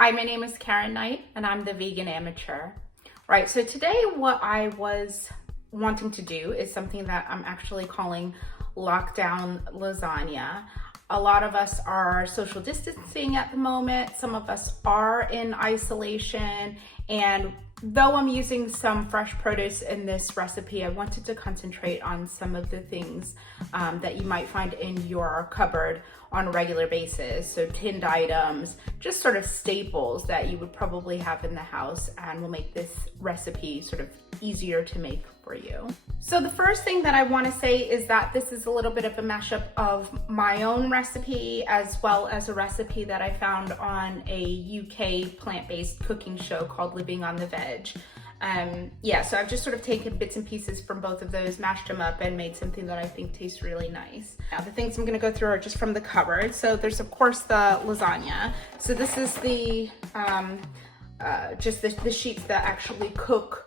Hi, my name is Karen Knight and I'm the Vegan Amateur. Right, so today what I was wanting to do is something that I'm actually calling lockdown lasagna. A lot of us are social distancing at the moment. Some of us are in isolation, and though I'm using some fresh produce in this recipe, I wanted to concentrate on some of the things that you might find in your cupboard on a regular basis. So tinned items, just sort of staples that you would probably have in the house, and will make this recipe sort of easier to make for you. So the first thing that I want to say is that this is a little bit of a mashup of my own recipe as well as a recipe that I found on a UK plant-based cooking show called Living on the Veg. So I've just sort of taken bits and pieces from both of those, mashed them up, and made something that I think tastes really nice. Now the things I'm going to go through are just from the cupboard. So there's of course the lasagna. So this is the just the sheets that actually cook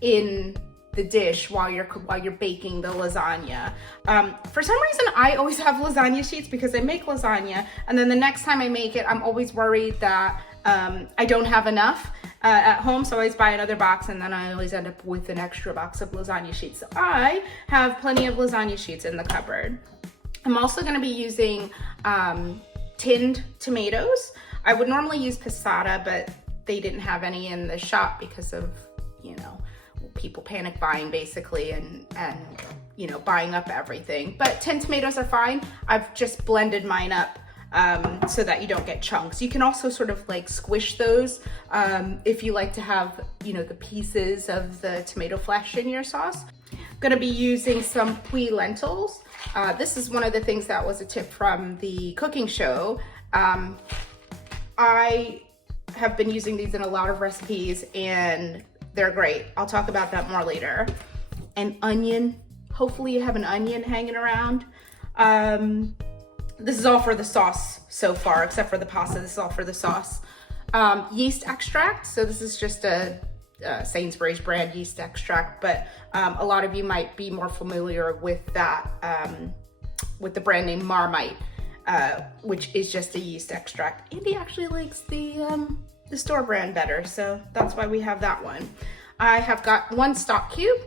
in the dish while you're baking the lasagna. For some reason, I always have lasagna sheets because I make lasagna, and then the next time I make it, I'm always worried that I don't have enough at home, so I always buy another box, and then I always end up with an extra box of lasagna sheets. So I have plenty of lasagna sheets in the cupboard. I'm also going to be using tinned tomatoes. I would normally use passata, but they didn't have any in the shop because of, people panic buying basically and buying up everything. But tinned tomatoes are fine. I've just blended mine up so that you don't get chunks. You can also sort of like squish those if you like to have, the pieces of the tomato flesh in your sauce. I'm gonna be using some lentils. This is one of the things that was a tip from the cooking show. I have been using these in a lot of recipes and they're great. I'll talk about that more later. An onion. Hopefully you have an onion hanging around. This is all for the sauce so far, except for the pasta. This is all for the sauce. Yeast extract. So this is just a Sainsbury's brand yeast extract, but a lot of you might be more familiar with that, with the brand name Marmite, which is just a yeast extract. Andy actually likes the store brand better, so that's why we have that one. I have got one stock cube.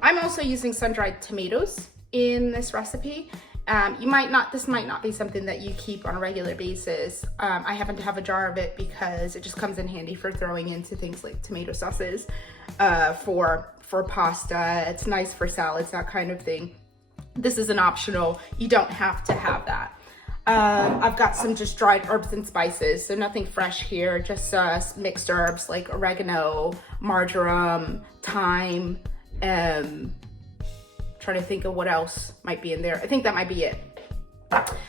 I'm also using sun-dried tomatoes in this recipe. This might not be something that you keep on a regular basis. I happen to have a jar of it because it just comes in handy for throwing into things like tomato sauces, for pasta. It's nice for salads, that kind of thing. This is an optional. You don't have to have that. I've got some just dried herbs and spices, so nothing fresh here, just mixed herbs like oregano, marjoram, thyme, trying to think of what else might be in there. I think that might be it.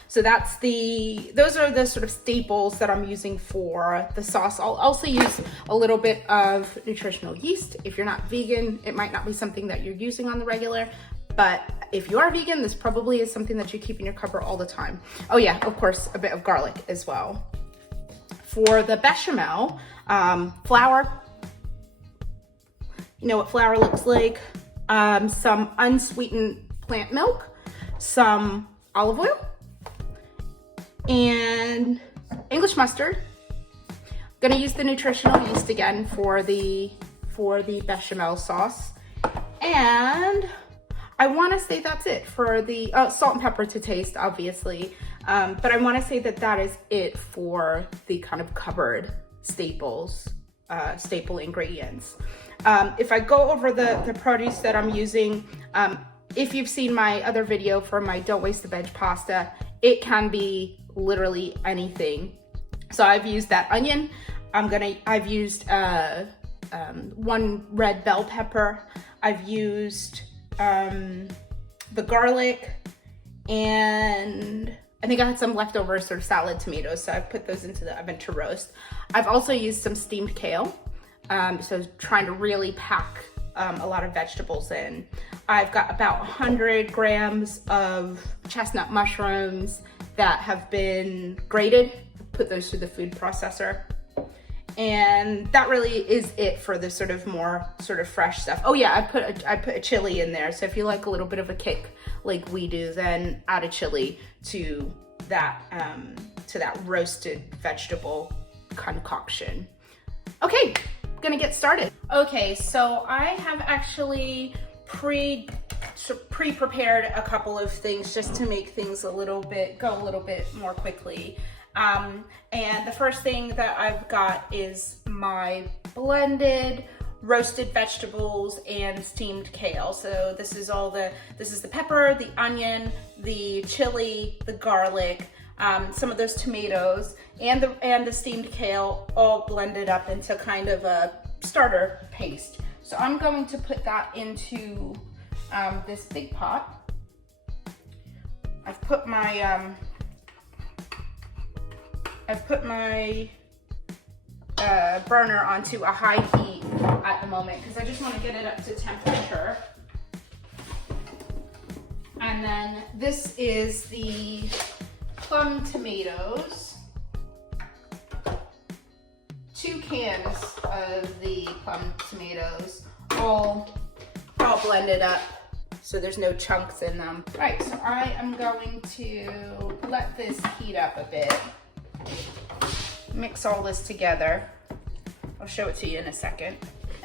So those are the sort of staples that I'm using for the sauce. I'll also use a little bit of nutritional yeast. If you're not vegan, it might not be something that you're using on the regular, but if you are vegan, this probably is something that you keep in your cupboard all the time. Oh yeah, of course, a bit of garlic as well. For the bechamel, flour, you know what flour looks like, some unsweetened plant milk, some olive oil, and English mustard. I'm gonna use the nutritional yeast again for the bechamel sauce, and I want to say that's it for the salt and pepper to taste, obviously, but I want to say that is it for the kind of cupboard staples, staple ingredients. If I go over the produce that I'm using, if you've seen my other video for my Don't Waste the Veg pasta, it can be literally anything. So I've used that onion. I've used one red bell pepper. I've used the garlic, and I think I had some leftover sort of salad tomatoes, so I've put those into the oven to roast. I've also used some steamed kale, so trying to really pack a lot of vegetables in. I've got about 100 grams of chestnut mushrooms that have been grated, put those through the food processor. And that really is it for the sort of more sort of fresh stuff. Oh yeah, I put a chili in there. So if you like a little bit of a kick like we do, then add a chili to that roasted vegetable concoction. Okay, gonna get started. Okay, so I have actually pre-prepared a couple of things just to make things go a little bit more quickly. And the first thing that I've got is my blended roasted vegetables and steamed kale. So this is the pepper, the onion, the chili, the garlic, some of those tomatoes, and the steamed kale, all blended up into kind of a starter paste. So I'm going to put that into this big pot. I've put my burner onto a high heat at the moment because I just want to get it up to temperature. And then this is the plum tomatoes. 2 cans of the plum tomatoes, all blended up so there's no chunks in them. Right, so I am going to let this heat up a bit. Mix all this together. I'll show it to you in a second.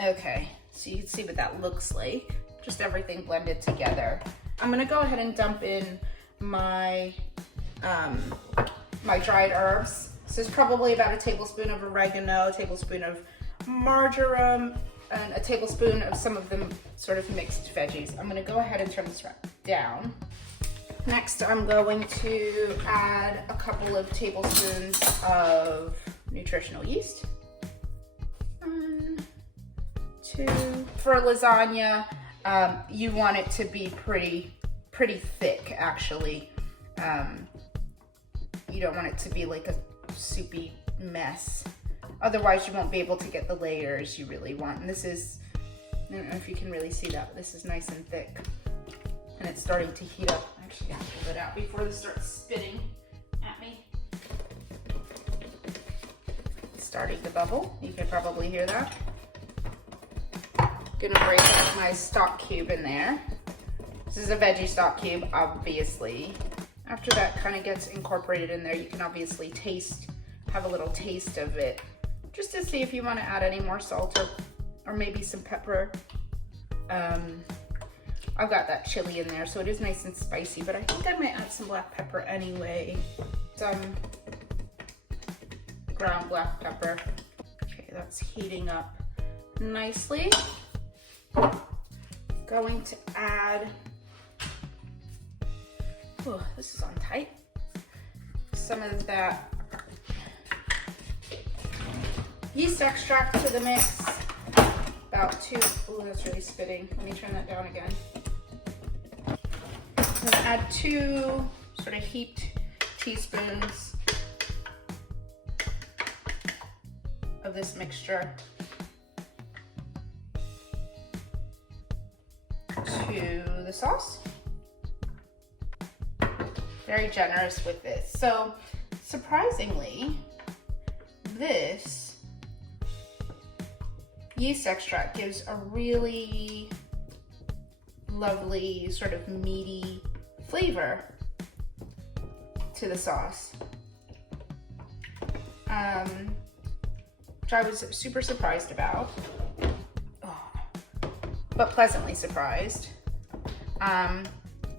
Okay, so you can see what that looks like. Just everything blended together. I'm gonna go ahead and dump in my my dried herbs. So it's probably about a tablespoon of oregano, a tablespoon of marjoram, and a tablespoon of some of the sort of mixed veggies. I'm gonna go ahead and turn this down. Next, I'm going to add a couple of tablespoons of nutritional yeast. 1, 2. For lasagna, you want it to be pretty thick, actually. You don't want it to be like a soupy mess. Otherwise, you won't be able to get the layers you really want. And this is, I don't know if you can really see that, but this is nice and thick. And it's starting to heat up. I actually have to pull it out before this starts spitting at me. It's starting to bubble. You can probably hear that. Gonna break out my stock cube in there. This is a veggie stock cube, obviously. After that kind of gets incorporated in there, you can obviously have a little taste of it, just to see if you want to add any more salt or maybe some pepper. I've got that chili in there, so it is nice and spicy, but I think I might add some black pepper anyway. Some ground black pepper. Okay, that's heating up nicely. Going to add, oh, this is on tight, some of that yeast extract to the mix. About 2, oh, that's really spitting. Let me turn that down again. I'm gonna add 2 sort of heaped teaspoons of this mixture to the sauce. Very generous with this. So surprisingly, this yeast extract gives a really lovely sort of meaty flavor to the sauce, which I was super surprised about, but pleasantly surprised.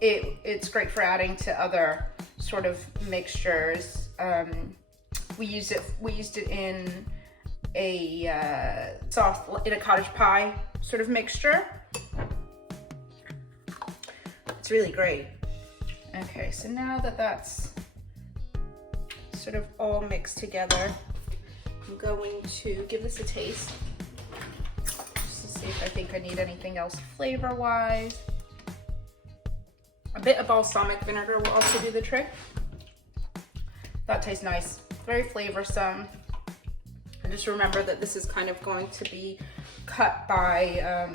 It's great for adding to other sort of mixtures. We used it in a sauce, in a cottage pie sort of mixture. It's really great. Okay, so now that that's sort of all mixed together, I'm going to give this a taste, just to see if I think I need anything else flavor-wise. A bit of balsamic vinegar will also do the trick. That tastes nice, very flavorsome. And just remember that this is kind of going to be cut by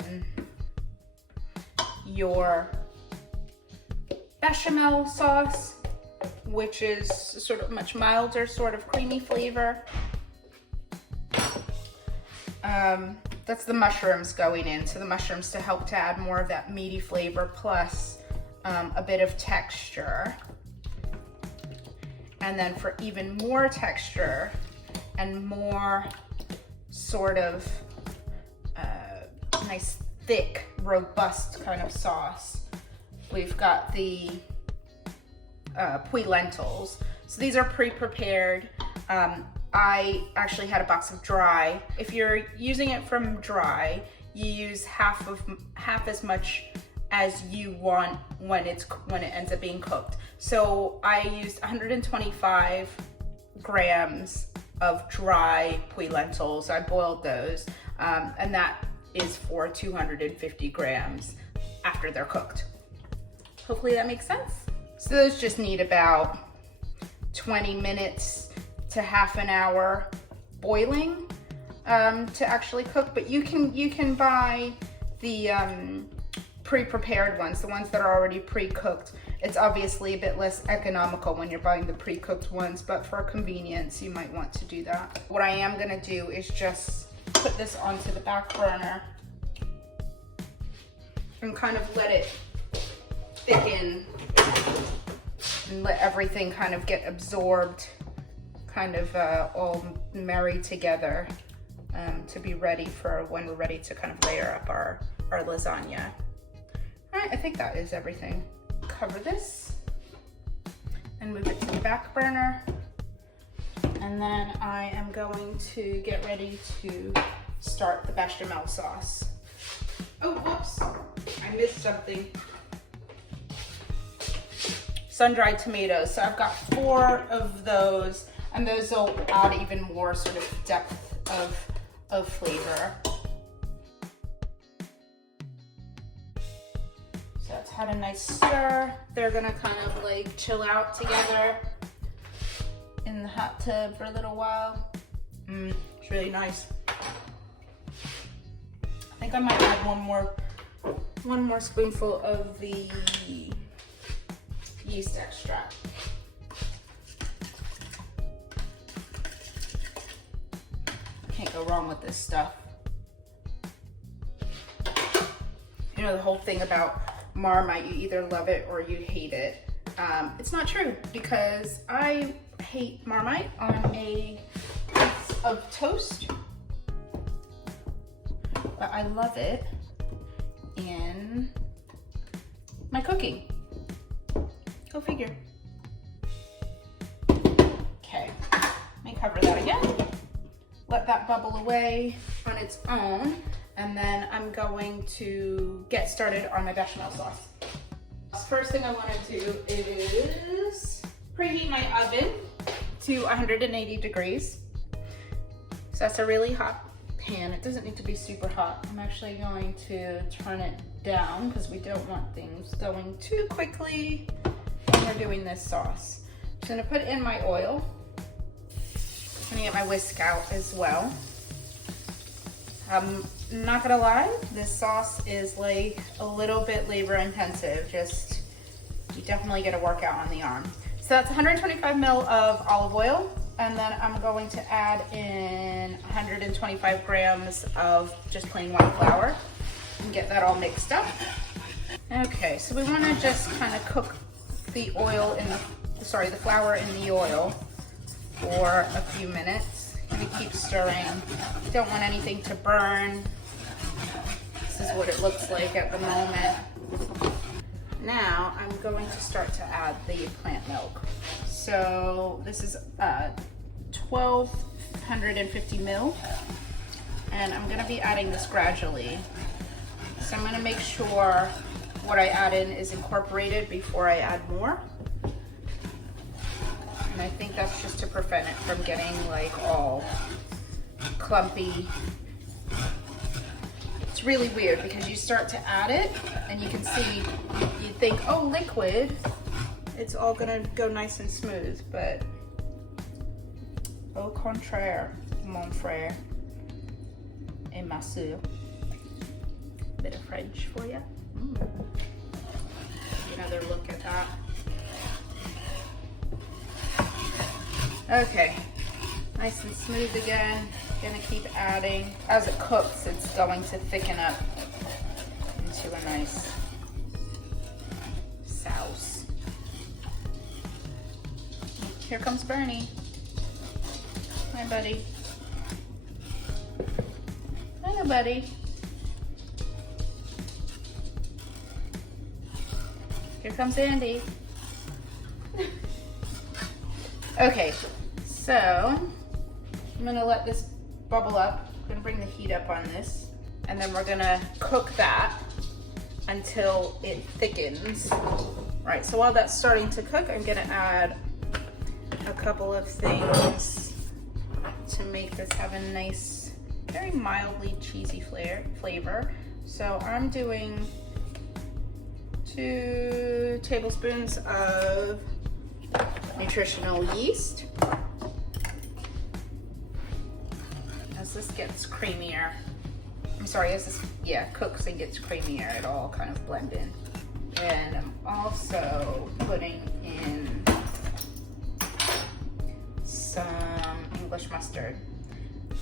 your bechamel sauce, which is sort of much milder, sort of creamy flavor. That's the mushrooms going in. So the mushrooms to help to add more of that meaty flavor plus a bit of texture. And then for even more texture, and more sort of nice, thick, robust kind of sauce. We've got the lentils. So these are pre-prepared. I actually had a box of dry. If you're using it from dry, you use half as much as you want when it ends up being cooked. So I used 125 grams of dry puy lentils. I boiled those, and that is for 250 grams after they're cooked. Hopefully that makes sense. So those just need about 20 minutes to half an hour boiling to actually cook, but you can buy the pre-prepared ones, the ones that are already pre-cooked. It's obviously a bit less economical when you're buying the pre-cooked ones, but for convenience, you might want to do that. What I am gonna do is just put this onto the back burner and kind of let it thicken and let everything kind of get absorbed, kind of all married together to be ready for when we're ready to kind of layer up our lasagna. All right, I think that is everything. Cover this and move it to the back burner. And then I am going to get ready to start the bechamel sauce. Oh, whoops, I missed something. Sun-dried tomatoes. So I've got 4 of those, and those will add even more sort of depth of flavor. So it's had a nice stir. They're gonna kind of like chill out together in the hot tub for a little while. It's really nice. I think I might add one more spoonful of the yeast extract. Can't go wrong with this stuff. You know the whole thing about Marmite, you either love it or you hate it. It's not true, because I hate Marmite on a piece of toast, but I love it in my cooking. Go figure. Okay, let me cover that again. Let that bubble away on its own, and then I'm going to get started on my bechamel sauce. First thing I want to do is preheat my oven to 180 degrees. So that's a really hot pan. It doesn't need to be super hot. I'm actually going to turn it down because we don't want things going too quickly when we're doing this sauce. I'm going to put in my oil. I'm going to get my whisk out as well. I'm not gonna lie, this sauce is like a little bit labor intensive. Just, you definitely get a workout on the arm. So that's 125 ml of olive oil, and then I'm going to add in 125 grams of just plain white flour and get that all mixed up. Okay, so we want to just kind of cook the oil in the flour in the oil for a few minutes. We keep stirring. Don't want anything to burn. This is what it looks like at the moment. Now I'm going to start to add the plant milk. So this is 1250 ml, and I'm going to be adding this gradually. So I'm going to make sure what I add in is incorporated before I add more. And I think that's just to prevent it from getting like all clumpy. It's really weird because you start to add it and you can see, you think, oh, liquid, it's all gonna go nice and smooth, but au contraire, mon frère et ma soeur. Bit of French for you. Another look at that. Okay, nice and smooth again. Gonna keep adding. As it cooks, it's going to thicken up into a nice sauce. Here comes Bernie. Hi, buddy. Hello, buddy. Here comes Andy. Okay, so I'm gonna let this bubble up. I'm gonna bring the heat up on this, and then we're gonna cook that until it thickens. Right, so while that's starting to cook, I'm gonna add a couple of things to make this have a nice, very mildly cheesy flavor. So I'm doing 2 tablespoons of nutritional yeast. As this gets creamier, as this cooks and gets creamier, it'll all kind of blend in. And I'm also putting in some English mustard.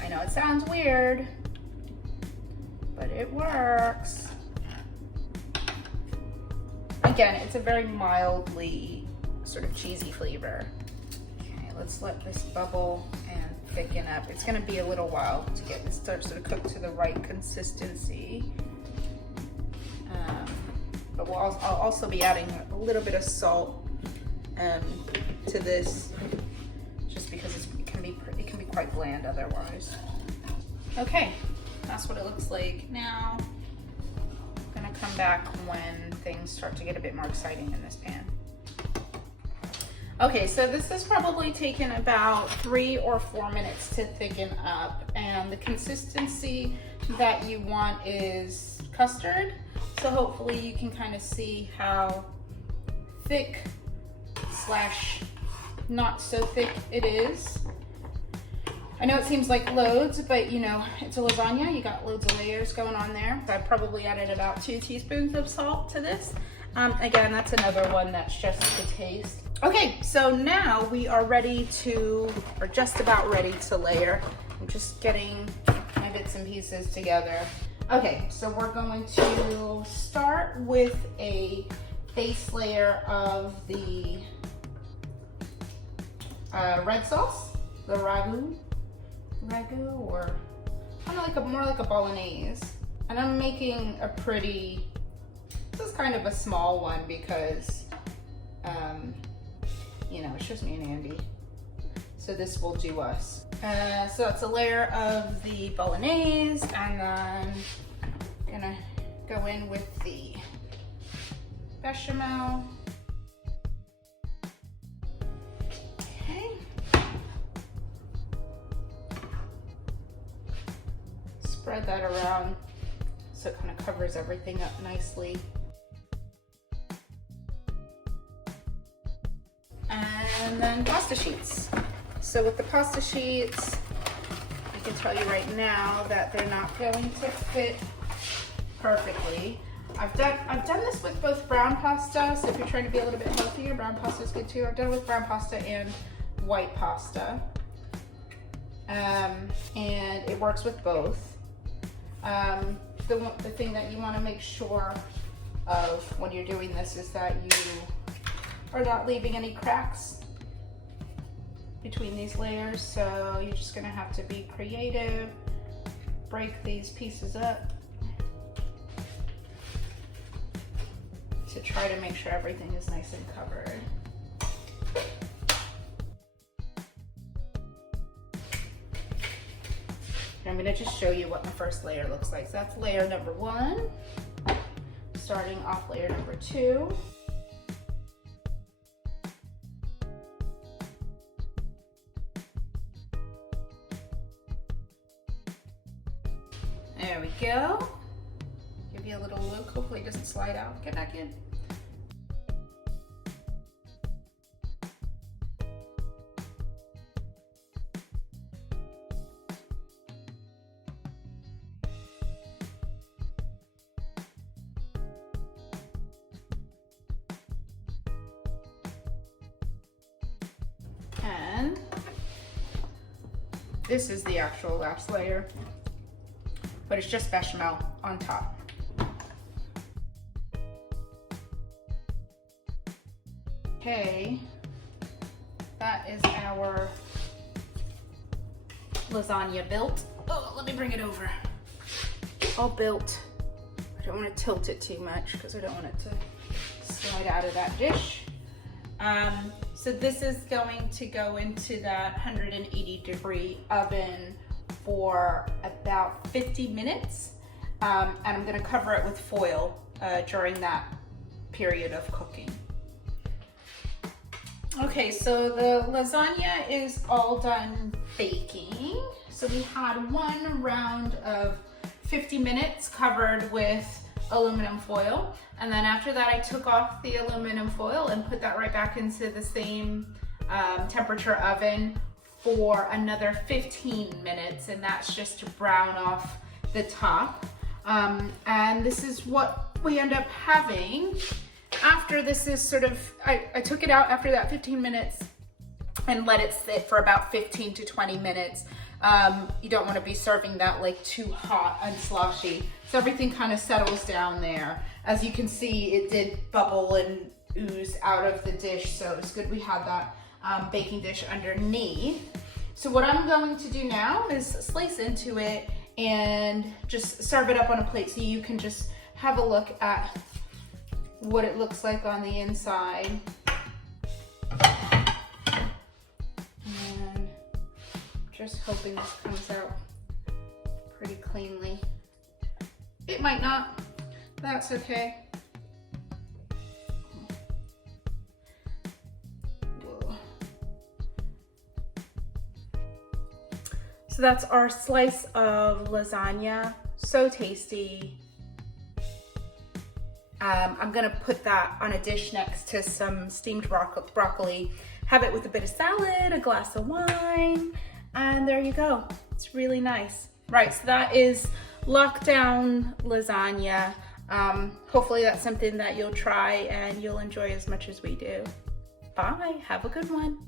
I know it sounds weird, but it works. Again, it's a very mildly sort of cheesy flavor. Okay, let's let this bubble and thicken up. It's gonna be a little while to get this to sort of cook to the right consistency. But I'll also be adding a little bit of salt to this, just because it can be quite bland otherwise. Okay, that's what it looks like now. I'm gonna come back when things start to get a bit more exciting in this pan. Okay, so this has probably taken about 3 or 4 minutes to thicken up, and the consistency that you want is custard. So hopefully you can kind of see how thick / not so thick it is. I know it seems like loads, but you know, it's a lasagna. You got loads of layers going on there. I probably added about 2 teaspoons of salt to this. Again, that's another one that's just to taste. Okay, so now we are ready to, or just about ready to layer. I'm just getting my bits and pieces together. Okay, so we're going to start with a base layer of the red sauce, the ragu, or kind of like more like a bolognese. And I'm making a pretty, this is kind of a small one because, you know, it's just me and Andy. So this will do us. So it's a layer of the bolognese, and then I'm gonna go in with the bechamel. Okay. Spread that around so it kind of covers everything up nicely. And then pasta sheets. So with the pasta sheets, I can tell you right now that they're not going to fit perfectly. I've done this with both brown pasta, so if you're trying to be a little bit healthier, brown pasta is good too. I've done it with brown pasta and white pasta. And it works with both. The thing that you want to make sure of when you're doing this is that you are not leaving any cracks between these layers, so you're just gonna have to be creative, break these pieces up to try to make sure everything is nice and covered. And I'm gonna just show you what my first layer looks like. So that's layer number 1, starting off layer number 2. There we go. Give you a little look. Hopefully it doesn't slide out. Get back in. And this is the actual last layer, but it's just bechamel on top. Okay, that is our lasagna built. Oh, let me bring it over. All built. I don't want to tilt it too much because I don't want it to slide out of that dish. So this is going to go into that 180-degree oven for about 50 minutes. And I'm going to cover it with foil during that period of cooking. Okay, so the lasagna is all done baking. So we had one round of 50 minutes covered with aluminum foil. And then after that, I took off the aluminum foil and put that right back into the same temperature oven for another 15 minutes. And that's just to brown off the top. And this is what we end up having after this is sort of, I took it out after that 15 minutes and let it sit for about 15 to 20 minutes. You don't want to be serving that like too hot and sloshy. So everything kind of settles down there. As you can see, it did bubble and ooze out of the dish. So it's good we had that baking dish underneath. So what I'm going to do now is slice into it and just serve it up on a plate so you can just have a look at what it looks like on the inside. And just hoping this comes out pretty cleanly. It might not, that's okay. Whoa. So that's our slice of lasagna, so tasty. I'm gonna put that on a dish next to some steamed broccoli, have it with a bit of salad, a glass of wine, and there you go. It's really nice. Right, so that is lockdown lasagna. Hopefully that's something that you'll try and you'll enjoy as much as we do. Bye, have a good one.